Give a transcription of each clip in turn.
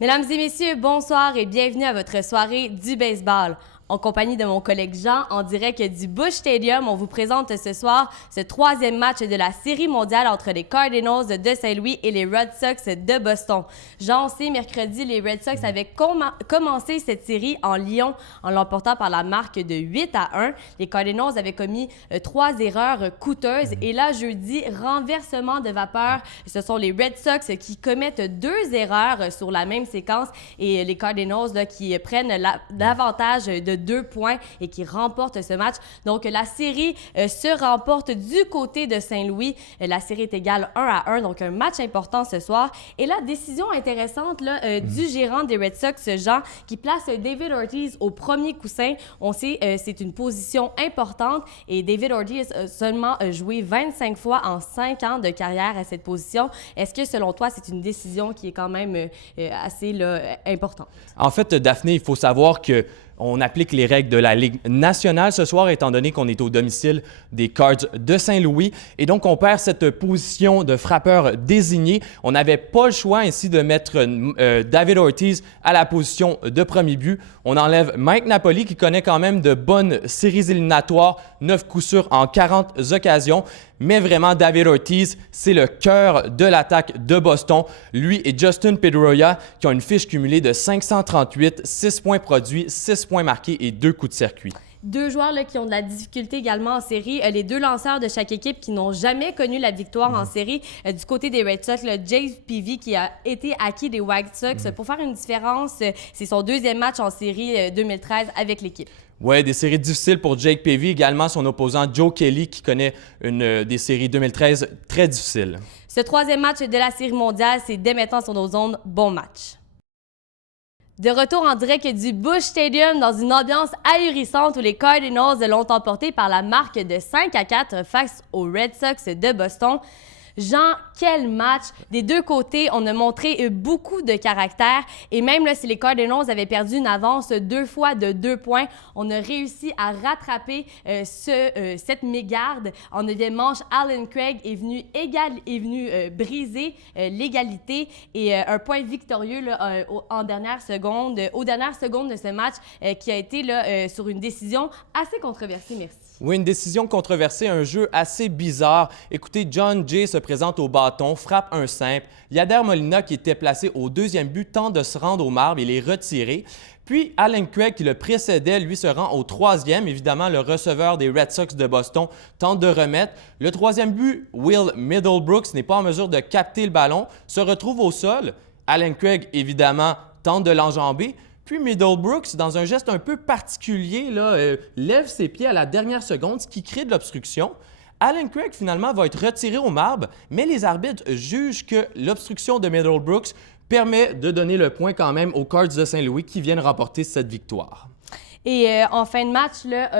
Mesdames et messieurs, bonsoir et bienvenue à votre soirée du baseball. En compagnie de mon collègue Jean, en direct du Busch Stadium, on vous présente ce soir ce troisième match de la Série mondiale entre les Cardinals de Saint-Louis et les Red Sox de Boston. Jean, on sait, mercredi, les Red Sox avaient commencé cette série en Lyon en l'emportant par la marque de 8-1. Les Cardinals avaient commis 3 erreurs coûteuses et là, jeudi, renversement de vapeur. Ce sont les Red Sox qui commettent 2 erreurs sur la même séquence et les Cardinals là, qui prennent l'avantage de 2 points et qui remportent ce match. Donc, la série se remporte du côté de Saint-Louis. La série est égale 1-1, donc un match important ce soir. Et la décision intéressante là, du gérant des Red Sox, Jean, qui place David Ortiz au premier coussin. On sait c'est une position importante et David Ortiz a seulement joué 25 fois en 5 ans de carrière à cette position. Est-ce que, selon toi, c'est une décision qui est quand même assez là, importante? En fait, Daphné, il faut savoir que on applique les règles de la Ligue nationale ce soir, étant donné qu'on est au domicile des Cards de Saint-Louis. Et donc, on perd cette position de frappeur désigné. On n'avait pas le choix ainsi de mettre David Ortiz à la position de premier but. On enlève Mike Napoli, qui connaît quand même de bonnes séries éliminatoires, 9 coups sûrs en 40 occasions. Mais vraiment, David Ortiz, c'est le cœur de l'attaque de Boston. Lui et Justin Pedroia, qui ont une fiche cumulée de 538, 6 points produits, 6 points marqués et 2 coups de circuit. 2 joueurs là, qui ont de la difficulté également en série. Les 2 lanceurs de chaque équipe qui n'ont jamais connu la victoire en série. Du côté des Red Sox, Jake Peavy qui a été acquis des White Sox. Pour faire une différence, c'est son 2e match en série 2013 avec l'équipe. Oui, des séries difficiles pour Jake Peavy, également son opposant Joe Kelly qui connaît des séries 2013 très difficiles. Ce 3e match de la Série mondiale, c'est dès maintenant sur nos ondes. Bon match! De retour en direct du Busch Stadium dans une ambiance ahurissante où les Cardinals l'ont emporté par la marque de 5-4 face aux Red Sox de Boston. Jean, quel match! Des 2 côtés, on a montré beaucoup de caractère et même là, si les Cardinals avaient perdu une avance 2 fois de 2 points, on a réussi à rattraper cette mégarde. En 9e manche, Allen Craig est venu briser l'égalité et un point victorieux là, aux dernières secondes de ce match qui a été là, sur une décision assez controversée. Merci. Oui, une décision controversée, un jeu assez bizarre. Écoutez, Jon Jay se présente au bâton, frappe un simple. Yadier Molina, qui était placé au 2e but, tente de se rendre au marbre, il est retiré. Puis Allen Craig, qui le précédait, lui se rend au 3e. Évidemment, le receveur des Red Sox de Boston tente de remettre. Le 3e but, Will Middlebrooks n'est pas en mesure de capter le ballon, se retrouve au sol. Allen Craig, évidemment, tente de l'enjamber. Puis Middlebrooks, dans un geste un peu particulier, là, lève ses pieds à la dernière seconde, ce qui crée de l'obstruction. Allen Craig, finalement, va être retiré au marbre, mais les arbitres jugent que l'obstruction de Middlebrooks permet de donner le point quand même aux Cards de Saint-Louis qui viennent remporter cette victoire. Et en fin de match, là,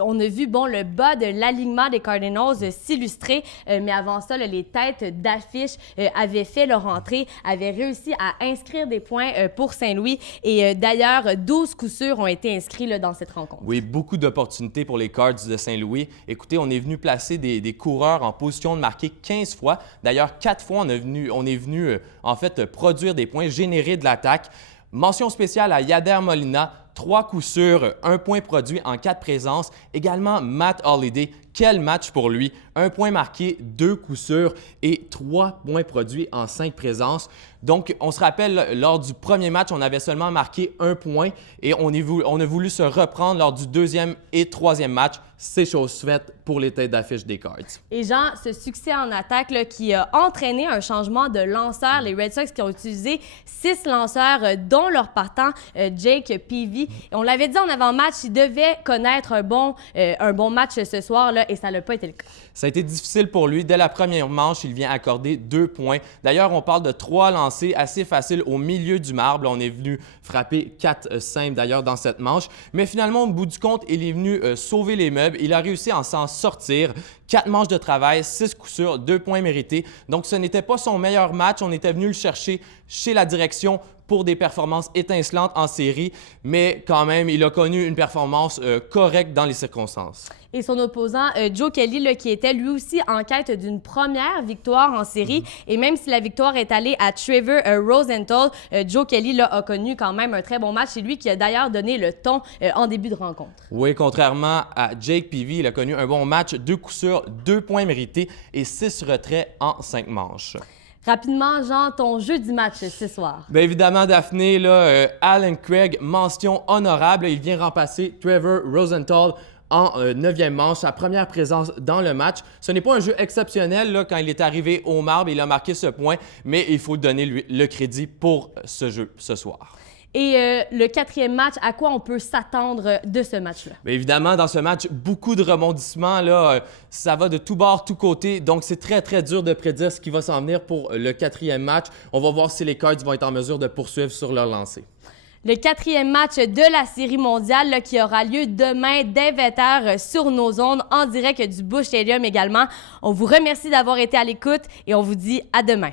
on a vu le bas de l'alignement des Cardinals s'illustrer, mais avant ça, là, les têtes d'affiche avaient fait leur entrée, avaient réussi à inscrire des points pour Saint-Louis. Et d'ailleurs, 12 coups sûrs ont été inscrits là, dans cette rencontre. Oui, beaucoup d'opportunités pour les Cards de Saint-Louis. Écoutez, on est venu placer des coureurs en position de marquer 15 fois. D'ailleurs, 4 fois, on est venu en fait produire des points, générer de l'attaque. Mention spéciale à Yadier Molina. 3 coups sûrs, 1 point produit en 4 présences. Également, Matt Holliday. Quel match pour lui! 1 point marqué, 2 coups sûrs et 3 points produits en 5 présences. Donc, on se rappelle, lors du premier match, on avait seulement marqué 1 point et on a voulu se reprendre lors du 2e et 3e match. C'est chose faite pour les têtes d'affiche des Cards. Et Jean, ce succès en attaque là, qui a entraîné un changement de lanceur, les Red Sox qui ont utilisé 6 lanceurs, dont leur partant, Jake Peavy. On l'avait dit en avant-match, il devait connaître un bon match ce soir là, et ça n'a pas été le cas. Ça a été difficile pour lui. Dès la première manche, il vient accorder 2 points. D'ailleurs, on parle de 3 lancers assez faciles au milieu du marbre. On est venu frapper 4 simples d'ailleurs dans cette manche. Mais finalement, au bout du compte, il est venu sauver les meubles. Il a réussi à s'en sortir. 4 manches de travail, 6 coups sûrs, 2 points mérités. Donc, ce n'était pas son meilleur match. On était venu le chercher chez la direction pour des performances étincelantes en série, mais quand même, il a connu une performance correcte dans les circonstances. Et son opposant, Joe Kelly, là, qui était lui aussi en quête d'une première victoire en série. Et même si la victoire est allée à Trevor Rosenthal, Joe Kelly là, a connu quand même un très bon match. C'est lui qui a d'ailleurs donné le ton en début de rencontre. Oui, contrairement à Jake Peavy, il a connu un bon match, 2 coups sûrs, 2 points mérités et 6 retraits en 5 manches. Rapidement, Jean, ton jeu du match ce soir. Bien évidemment, Daphné, là, Alan Craig, mention honorable. Il vient remplacer Trevor Rosenthal en 9e manche, sa première présence dans le match. Ce n'est pas un jeu exceptionnel là, quand il est arrivé au marbre, il a marqué ce point, mais il faut donner lui, le crédit pour ce jeu ce soir. Et le 4e match, à quoi on peut s'attendre de ce match-là? Bien évidemment, dans ce match, beaucoup de rebondissements. Là, ça va de tous bords, tous côtés. Donc, c'est très, très dur de prédire ce qui va s'en venir pour le 4e match. On va voir si les Cards vont être en mesure de poursuivre sur leur lancée. Le 4e match de la Série mondiale là, qui aura lieu demain dès 20h sur nos ondes, en direct du Busch Stadium également. On vous remercie d'avoir été à l'écoute et on vous dit à demain.